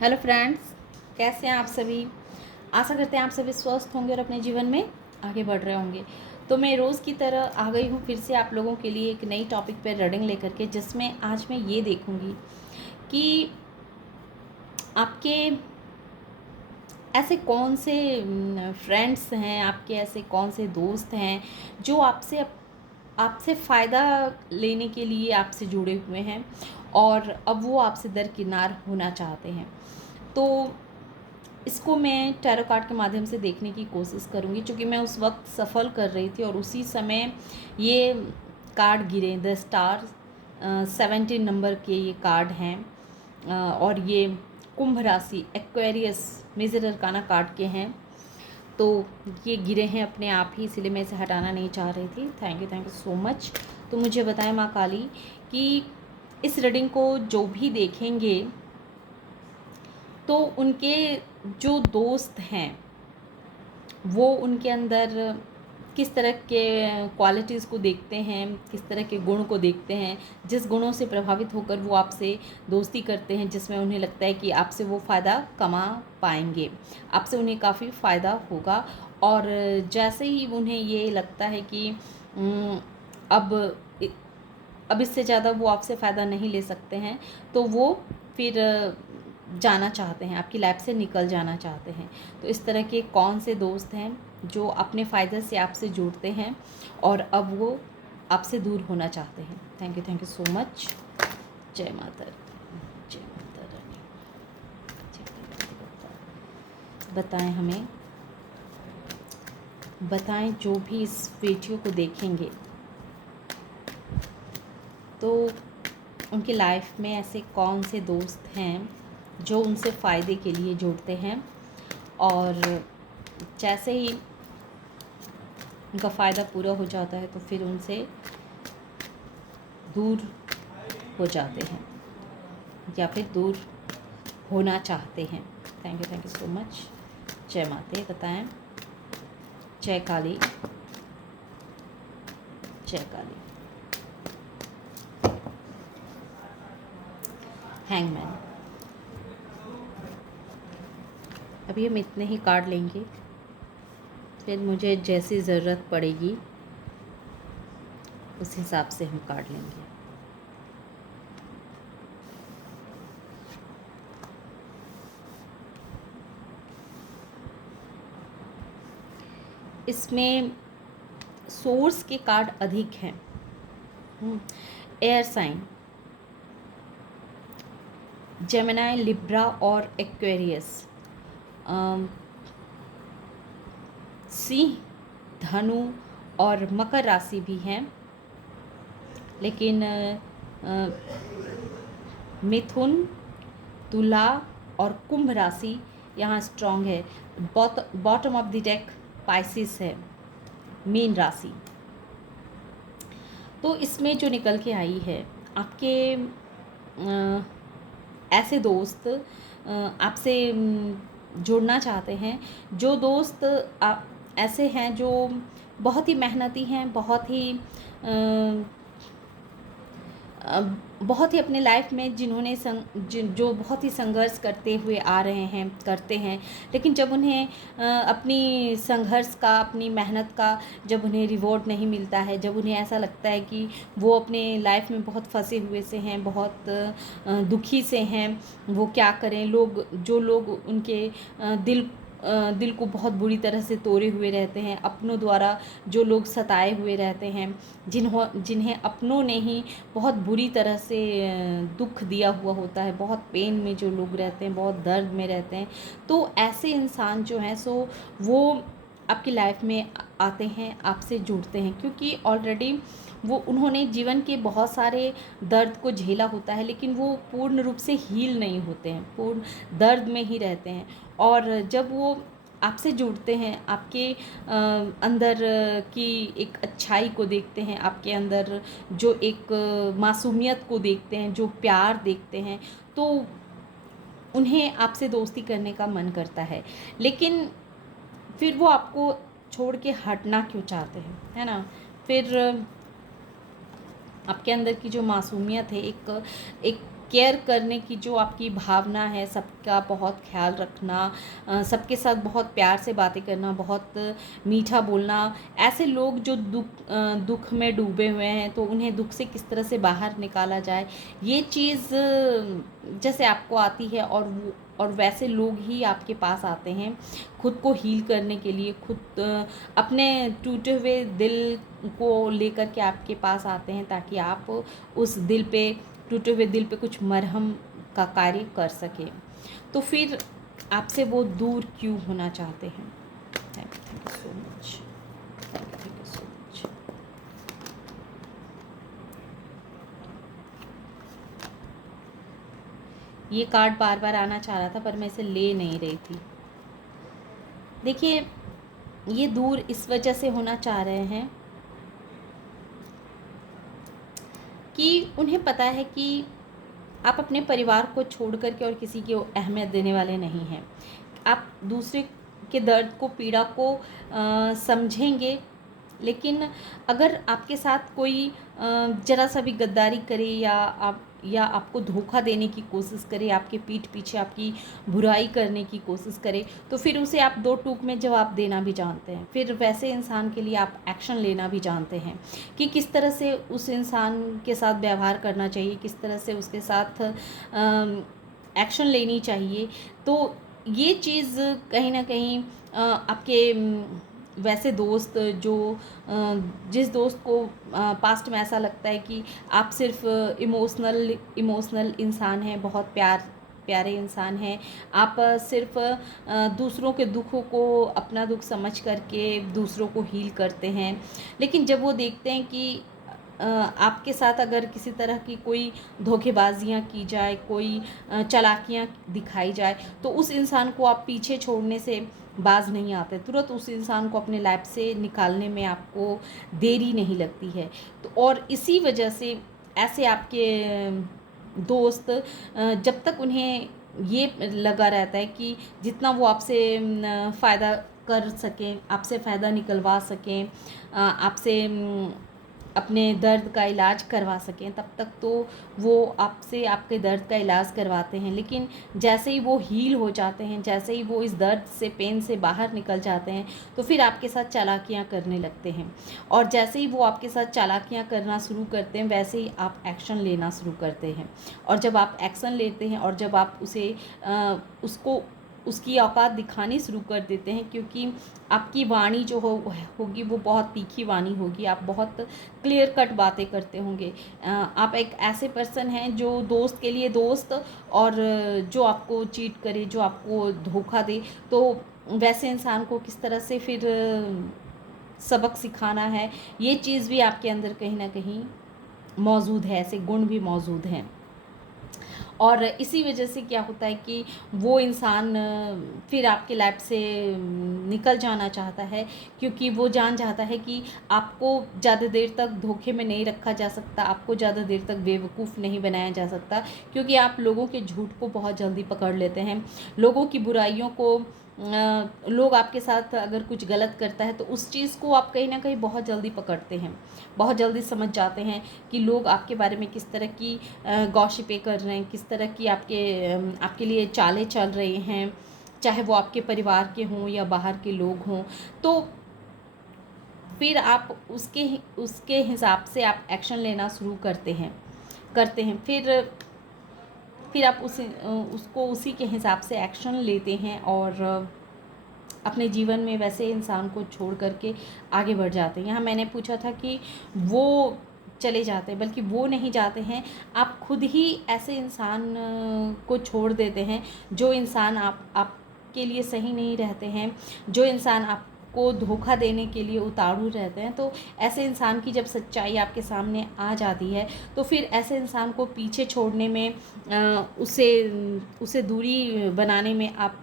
Hello friends, कैसे हैं आप सभी। आशा करते हैं आप सभी स्वस्थ होंगे और अपने जीवन में आगे बढ़ रहे होंगे। तो मैं रोज़ की तरह आ गई हूँ फिर से आप लोगों के लिए एक नई टॉपिक पर रीडिंग लेकर के, जिसमें आज मैं ये देखूँगी कि आपके ऐसे कौन से फ्रेंड्स हैं, आपके ऐसे कौन से दोस्त हैं जो आपसे फ़ायदा लेने के लिए आपसे जुड़े हुए हैं और अब वो आपसे दरकिनार होना चाहते हैं। तो इसको मैं टैरो कार्ड के माध्यम से देखने की कोशिश करूँगी, क्योंकि मैं उस वक्त सफ़ल कर रही थी और उसी समय ये कार्ड गिरे। द स्टार 17 नंबर के ये कार्ड हैं और ये कुंभ राशि एक्वेरियस मेजर अरकाना कार्ड के हैं। तो ये गिरे हैं अपने आप ही, इसीलिए मैं इसे हटाना नहीं चाह रही थी। Thank you so much. तो मुझे बताएं माँ काली कि इस रीडिंग को जो भी देखेंगे तो उनके जो दोस्त हैं वो उनके अंदर किस तरह के क्वालिटीज़ को देखते हैं, किस तरह के गुण को देखते हैं, जिस गुणों से प्रभावित होकर वो आपसे दोस्ती करते हैं, जिसमें उन्हें लगता है कि आपसे वो फ़ायदा कमा पाएंगे, आपसे उन्हें काफ़ी फ़ायदा होगा। और जैसे ही उन्हें ये लगता है कि अब अब इससे ज़्यादा वो आपसे फ़ायदा नहीं ले सकते हैं, तो वो फिर जाना चाहते हैं, आपकी लाइफ से निकल जाना चाहते हैं। तो इस तरह के कौन से दोस्त हैं जो अपने फ़ायदे से आपसे जुड़ते हैं और अब वो आपसे दूर होना चाहते हैं। Thank you so much. जय माता रानी, जय माता रानी, जय माता रानी। बताएं हमें, बताएं जो भी इस वीडियो को देखेंगे तो उनकी लाइफ में ऐसे कौन से दोस्त हैं जो उनसे फ़ायदे के लिए जुड़ते हैं और जैसे ही उनका फ़ायदा पूरा हो जाता है तो फिर उनसे दूर हो जाते हैं या फिर दूर होना चाहते हैं। Thank you so much. जय माते। बताएं। जय काली, जय काली। हैंगमैन। अभी हम इतने ही कार्ड लेंगे, फिर मुझे जैसी ज़रूरत पड़ेगी उस हिसाब से हम कार्ड लेंगे। इसमें सोर्स के कार्ड अधिक हैं। एयर साइन, जेमिनी, लिब्रा और एक्वेरियस, सिंह, धनु और मकर राशि भी हैं, लेकिन मिथुन, तुला और कुंभ राशि यहाँ स्ट्रॉन्ग है। Bottom of the deck Pisces है, मीन राशि। तो इसमें जो निकल के आई है, आपके ऐसे दोस्त आपसे जुड़ना चाहते हैं। जो दोस्त आप ऐसे हैं जो बहुत ही मेहनती हैं, बहुत ही अपने लाइफ में जिन्होंने जो बहुत ही संघर्ष करते हुए आ रहे हैं, करते हैं, लेकिन जब उन्हें अपनी संघर्ष का, अपनी मेहनत का जब उन्हें रिवॉर्ड नहीं मिलता है, जब उन्हें ऐसा लगता है कि वो अपने लाइफ में बहुत फंसे हुए से हैं, बहुत दुखी से हैं, वो क्या करें। जो लोग उनके दिल को बहुत बुरी तरह से तोड़े हुए रहते हैं, अपनों द्वारा जो लोग सताए हुए रहते हैं, जिन्हें अपनों ने ही बहुत बुरी तरह से दुख दिया हुआ होता है, बहुत पेन में जो लोग रहते हैं, बहुत दर्द में रहते हैं, तो ऐसे इंसान जो हैं सो वो आपकी लाइफ में आते हैं, आपसे जुड़ते हैं, क्योंकि ऑलरेडी उन्होंने जीवन के बहुत सारे दर्द को झेला होता है, लेकिन वो पूर्ण रूप से हील नहीं होते हैं, पूर्ण दर्द में ही रहते हैं। और जब वो आपसे जुड़ते हैं, आपके अंदर की एक अच्छाई को देखते हैं, आपके अंदर जो एक मासूमियत को देखते हैं, जो प्यार देखते हैं, तो उन्हें आपसे दोस्ती करने का मन करता है। लेकिन फिर वो आपको छोड़ के हटना क्यों चाहते हैं, है ना। फिर आपके अंदर की जो मासूमियत है, एक केयर करने की जो आपकी भावना है, सबका बहुत ख्याल रखना, सबके साथ बहुत प्यार से बातें करना, बहुत मीठा बोलना, ऐसे लोग जो दुख में डूबे हुए हैं तो उन्हें दुख से किस तरह से बाहर निकाला जाए, ये चीज़ जैसे आपको आती है, और वैसे लोग ही आपके पास आते हैं खुद को हील करने के लिए, खुद अपने टूटे हुए दिल को लेकर के आपके पास आते हैं, ताकि आप उस टूटे हुए दिल पे कुछ मरहम का कार्य कर सकें। तो फिर आपसे वो दूर क्यों होना चाहते हैं? Thank you so much, thank you so much. ये कार्ड बार बार आना चाह रहा था पर मैं इसे ले नहीं रही थी। देखिए, ये दूर इस वजह से होना चाह रहे हैं कि उन्हें पता है कि आप अपने परिवार को छोड़ कर के और किसी की अहमियत देने वाले नहीं हैं। आप दूसरे के दर्द को, पीड़ा को समझेंगे, लेकिन अगर आपके साथ कोई ज़रा सा भी गद्दारी करे या आपको धोखा देने की कोशिश करे, आपके पीठ पीछे आपकी बुराई करने की कोशिश करे, तो फिर उसे आप दो टूक में जवाब देना भी जानते हैं। फिर वैसे इंसान के लिए आप एक्शन लेना भी जानते हैं कि किस तरह से उस इंसान के साथ व्यवहार करना चाहिए, किस तरह से उसके साथ एक्शन लेनी चाहिए। तो ये चीज़ कहीं ना कहीं आपके वैसे दोस्त जो जिस दोस्त को पास्ट में ऐसा लगता है कि आप सिर्फ इमोशनल इंसान हैं, बहुत प्यारे इंसान हैं, आप सिर्फ दूसरों के दुखों को अपना दुख समझ करके दूसरों को हील करते हैं, लेकिन जब वो देखते हैं कि आपके साथ अगर किसी तरह की कोई धोखेबाजियाँ की जाए, कोई चालाकियाँ दिखाई जाए, तो उस इंसान को आप पीछे छोड़ने से बाज नहीं आते, तुरंत उस इंसान को अपने लाइफ से निकालने में आपको देरी नहीं लगती है। तो और इसी वजह से ऐसे आपके दोस्त जब तक उन्हें ये लगा रहता है कि जितना वो आपसे फ़ायदा कर सकें, आपसे फ़ायदा निकलवा सकें, आपसे अपने दर्द का इलाज करवा सकें, तब तक तो वो आपसे आपके दर्द का इलाज करवाते हैं। लेकिन जैसे ही वो हील हो जाते हैं, जैसे ही वो इस दर्द से, पेन से बाहर निकल जाते हैं, तो फिर आपके साथ चालाकियाँ करने लगते हैं। और जैसे ही वो आपके साथ चालाकियाँ करना शुरू करते हैं, वैसे ही आप एक्शन लेना शुरू करते हैं। और जब आप एक्शन लेते हैं और जब आप उसको उसकी औकात दिखानी शुरू कर देते हैं, क्योंकि आपकी वाणी जो होगी वो बहुत तीखी वाणी होगी, आप बहुत क्लियर कट बातें करते होंगे। आप एक ऐसे पर्सन हैं जो दोस्त के लिए दोस्त, और जो आपको चीट करे, जो आपको धोखा दे, तो वैसे इंसान को किस तरह से फिर सबक सिखाना है, ये चीज़ भी आपके अंदर कहीं ना कहीं मौजूद है, ऐसे गुण भी मौजूद हैं। और इसी वजह से क्या होता है कि वो इंसान फिर आपके लाइफ से निकल जाना चाहता है, क्योंकि वो जान चाहता है कि आपको ज़्यादा देर तक धोखे में नहीं रखा जा सकता, आपको ज़्यादा देर तक बेवकूफ़ नहीं बनाया जा सकता, क्योंकि आप लोगों के झूठ को बहुत जल्दी पकड़ लेते हैं, लोगों की बुराइयों को लोग आपके साथ अगर कुछ गलत करता है तो उस चीज़ को आप कहीं ना कहीं बहुत जल्दी पकड़ते हैं, बहुत जल्दी समझ जाते हैं कि लोग आपके बारे में किस तरह की गॉसिपें कर रहे हैं, किस तरह की आपके लिए चालें चल रही हैं, चाहे वो आपके परिवार के हों या बाहर के लोग हों। तो फिर आप उसके हिसाब से आप एक्शन लेना शुरू करते हैं। फिर आप उसको उसी के हिसाब से एक्शन लेते हैं और अपने जीवन में वैसे इंसान को छोड़ करके आगे बढ़ जाते हैं। यहाँ मैंने पूछा था कि वो चले जाते हैं, बल्कि वो नहीं जाते हैं, आप खुद ही ऐसे इंसान को छोड़ देते हैं जो इंसान आपके लिए सही नहीं रहते हैं, जो इंसान आपको धोखा देने के लिए उतारू रहते हैं। तो ऐसे इंसान की जब सच्चाई आपके सामने आ जाती है, तो फिर ऐसे इंसान को पीछे छोड़ने में, उसे दूरी बनाने में आप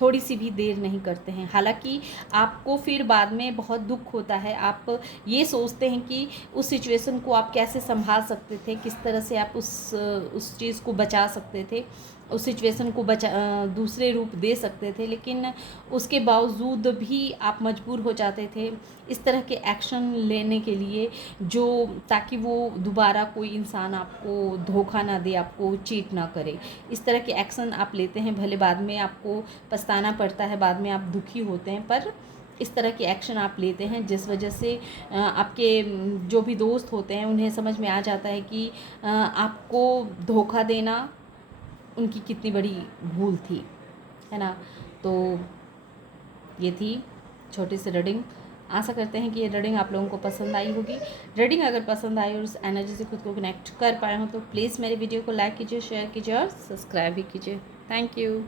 थोड़ी सी भी देर नहीं करते हैं। हालांकि आपको फिर बाद में बहुत दुख होता है, आप ये सोचते हैं कि उस सिचुएशन को आप कैसे संभाल सकते थे, किस तरह से आप उस चीज़ को बचा सकते थे, उस सिचुएशन को दूसरे रूप दे सकते थे, लेकिन उसके बावजूद भी आप मजबूर हो जाते थे इस तरह के एक्शन लेने के लिए, जो ताकि वो दोबारा कोई इंसान आपको धोखा ना दे, आपको चीट ना करे। इस तरह के एक्शन आप लेते हैं, भले बाद में आपको पछताना पड़ता है, बाद में आप दुखी होते हैं, पर इस तरह के एक्शन आप लेते हैं जिस वजह से आपके जो भी दोस्त होते हैं उन्हें समझ में आ जाता है कि आपको धोखा देना उनकी कितनी बड़ी भूल थी, है ना। तो ये थी छोटी सी रीडिंग। आशा करते हैं कि ये रीडिंग आप लोगों को पसंद आई होगी। रीडिंग अगर पसंद आई और उस एनर्जी से खुद को कनेक्ट कर पाए हो तो प्लीज़ मेरे वीडियो को लाइक कीजिए, शेयर कीजिए और सब्सक्राइब भी कीजिए। Thank you.